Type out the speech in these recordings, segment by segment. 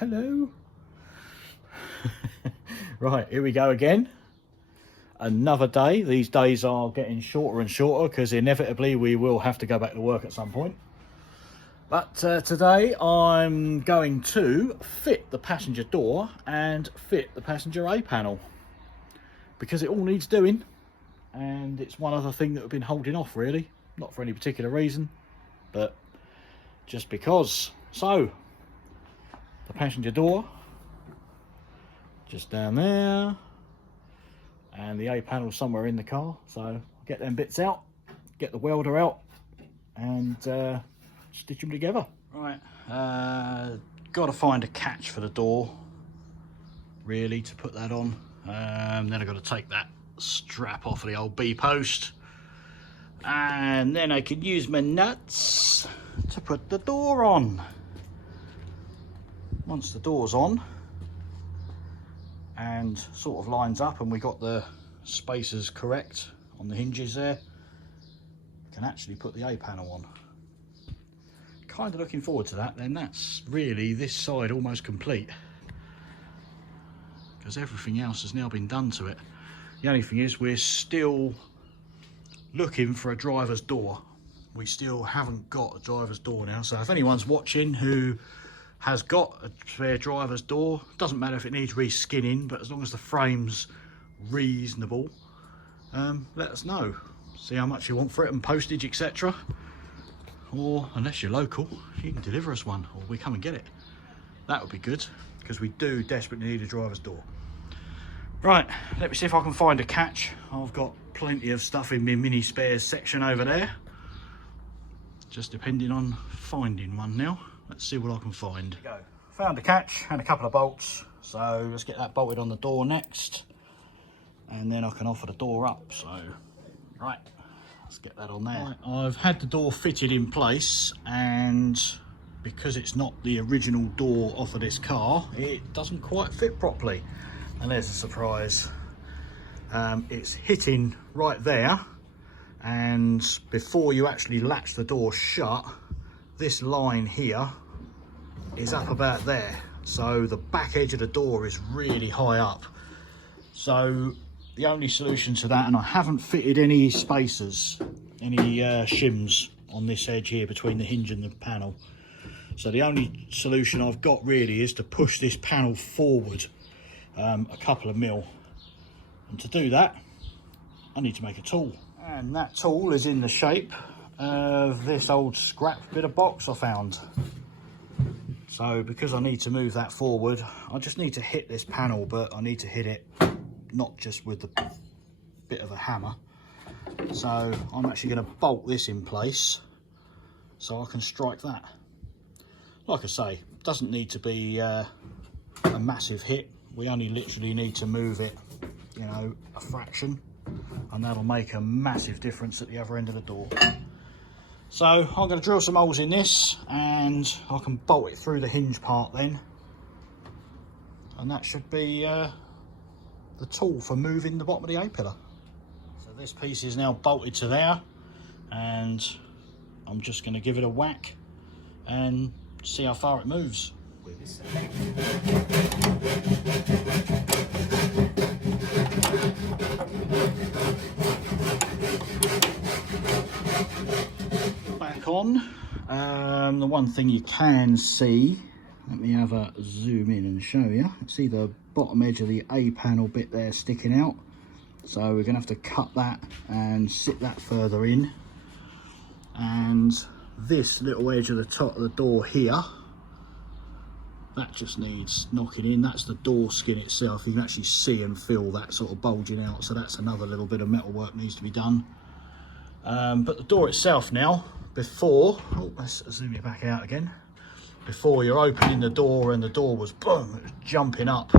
Hello. Right, here we go again. Another day. These days are getting shorter and shorter because inevitably we will have to go back to work at some point. But today I'm going to fit the passenger door and fit the passenger A panel because it all needs doing, and it's one other thing that we've been holding off, really, not for any particular reason, but just because. So the passenger door just down there, and the A panel somewhere in the car, so get them bits out, get the welder out, and stitch them together. Right, got to find a catch for the door, really, to put that on. Then I've got to take that strap off of the old B post, and then I can use my nuts to put the door on. Once the door's on and sort of lines up and we got the spacers correct on the hinges there, can actually put the A panel on. Kind of looking forward to that. Then that's really this side almost complete, because everything else has now been done to it. The only thing is we're still looking for a driver's door. We still haven't got a driver's door now, so if anyone's watching who has got a spare driver's door, doesn't matter if it needs reskinning, but as long as the frame's reasonable, let us know. See how much you want for it and postage, etc. Or unless you're local, you can deliver us one, or we come and get it. That would be good, because we do desperately need a driver's door. Right, let me see if I can find a catch. I've got plenty of stuff in my mini spares section over there, just depending on finding one now. Let's see what I can find. Go. Found a catch and a couple of bolts, so let's get that bolted on the door next, and then I can offer the door up. So right, let's get that on there. Right, I've had the door fitted in place, and because it's not the original door off of this car, it doesn't quite fit properly. And there's a surprise. It's hitting right there, and before you actually latch the door shut, this line here is up about there, so the back edge of the door is really high up. So the only solution to that, and I haven't fitted any spacers, any shims on this edge here between the hinge and the panel, so the only solution I've got really is to push this panel forward a couple of mil, and to do that I need to make a tool, and that tool is in the shape of this old scrap bit of box I found. So because I need to move that forward, I just need to hit this panel, but I need to hit it not just with the bit of a hammer. So I'm actually going to bolt this in place so I can strike that. Like I say, it doesn't need to be a massive hit. We only literally need to move it, you know, a fraction, and that'll make a massive difference at the other end of the door. So I'm going to drill some holes in this, and I can bolt it through the hinge part then, and that should be the tool for moving the bottom of the A-pillar. So this piece is now bolted to there, and I'm just going to give it a whack and see how far it moves. Back on. The one thing you can see, let me have a zoom in and show you. See the bottom edge of the A panel bit there sticking out, so we're gonna have to cut that and sit that further in. And this little edge of the top of the door here, that just needs knocking in. That's the door skin itself. You can actually see and feel that sort of bulging out, so that's another little bit of metal work needs to be done. But the door itself now, before, oh, let's zoom it back out again. Before you're opening the door and the door was boom, it was jumping up.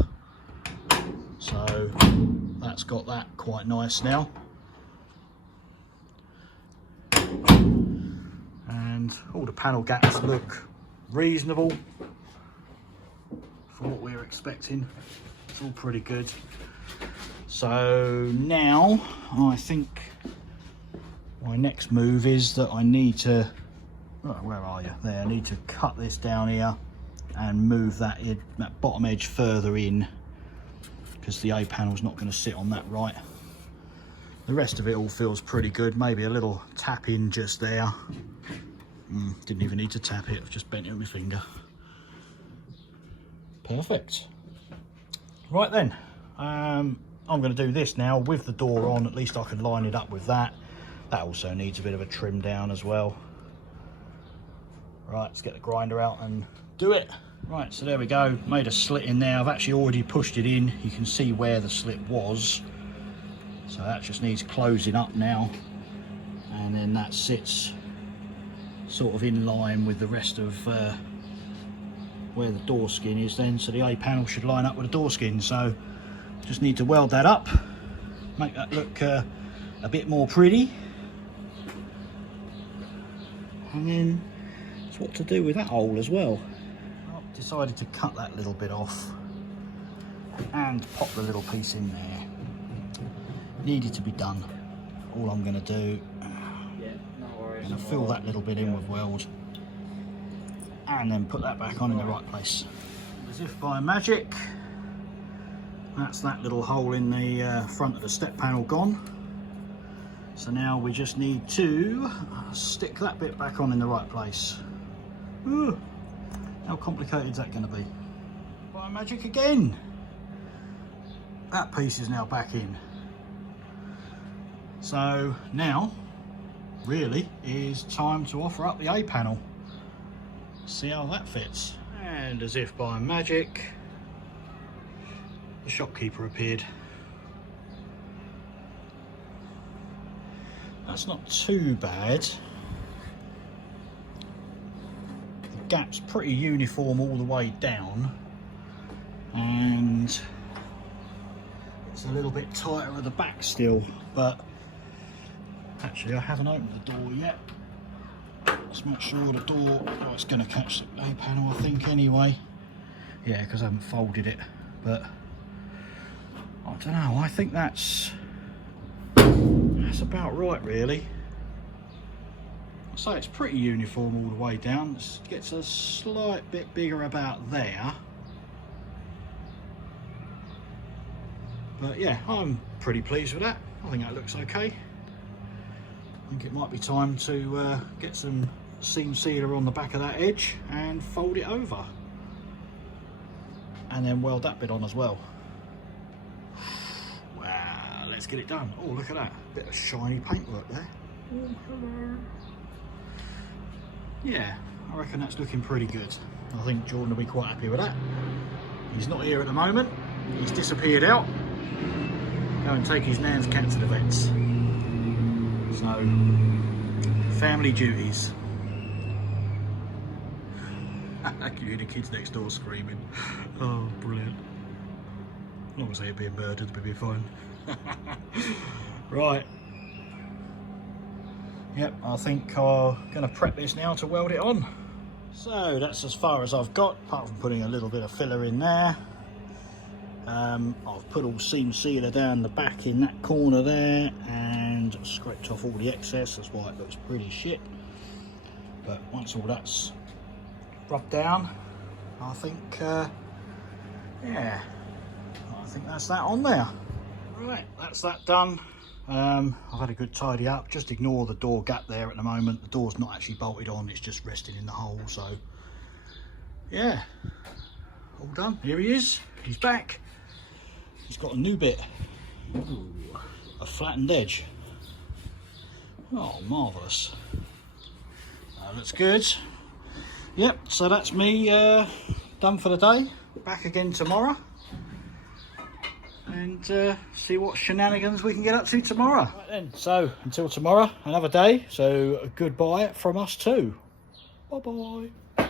So that's got that quite nice now. And all the panel gaps look reasonable for what we're expecting. It's all pretty good. So now I think my next move is that I need to, oh, where are you? There, I need to cut this down here and move that bottom edge further in, because the A panel's not going to sit on that right. The rest of it all feels pretty good. Maybe a little tap in just there. Didn't even need to tap it, I've just bent it with my finger. Perfect. Right then, I'm going to do this now with the door on. At least I can line it up with that. That also needs a bit of a trim down as well. Right, let's get the grinder out and do it. Right, so there we go, made a slit in there. I've actually already pushed it in. You can see where the slit was. So that just needs closing up now. And then that sits sort of in line with the rest of where the door skin is then. So the A panel should line up with the door skin. So just need to weld that up, make that look a bit more pretty. And then it's what to do with that hole as well. I've decided to cut that little bit off and pop the little piece in there. Needed to be done. All I'm going to do, I'm going to fill that little bit in with weld and then put that back on in the right place. As if by magic, that's that little hole in the front of the step panel gone. So now we just need to stick that bit back on in the right place. Ooh, how complicated is that going to be? By magic again. That piece is now back in. So now, really, is time to offer up the A panel. See how that fits. And as if by magic, the shopkeeper appeared. That's not too bad. The gap's pretty uniform all the way down, and it's a little bit tighter at the back still, but actually I haven't opened the door yet. Let's make sure the door, oh, it's going to catch the A panel I think anyway. Yeah, because I haven't folded it, but I don't know, I think that's about right really. I'd say it's pretty uniform all the way down. It gets a slight bit bigger about there. But yeah, I'm pretty pleased with that. I think that looks okay. I think it might be time to get some seam sealer on the back of that edge and fold it over. And then weld that bit on as well. Wow, let's get it done. Oh, look at that. Bit of shiny paintwork there. Oh, hello. Yeah, I reckon that's looking pretty good. I think Jordan will be quite happy with that. He's not here at the moment. He's disappeared out. Go and take his nan's cat to the vets. So, family duties. I can hear the kids next door screaming. Oh, brilliant. As long as they're being murdered, they'll be fine. Right. Yep, I think I'm going to prep this now to weld it on. So that's as far as I've got, apart from putting a little bit of filler in there. I've put all seam sealer down the back in that corner there and scraped off all the excess. That's why it looks pretty shit. But once all that's rubbed down, I think, yeah, I think that's that on there. Right, that's that done. I've had a good tidy up. Just ignore the door gap there at the moment. The door's not actually bolted on, it's just resting in the hole. So yeah, all done. Here he is, he's back. He's got a new bit. Ooh, a flattened edge. Oh, marvellous. That looks good. Yep, so that's me done for the day. Back again tomorrow. And see what shenanigans we can get up to tomorrow. Right then, so until tomorrow, another day. So goodbye from us too. Bye bye.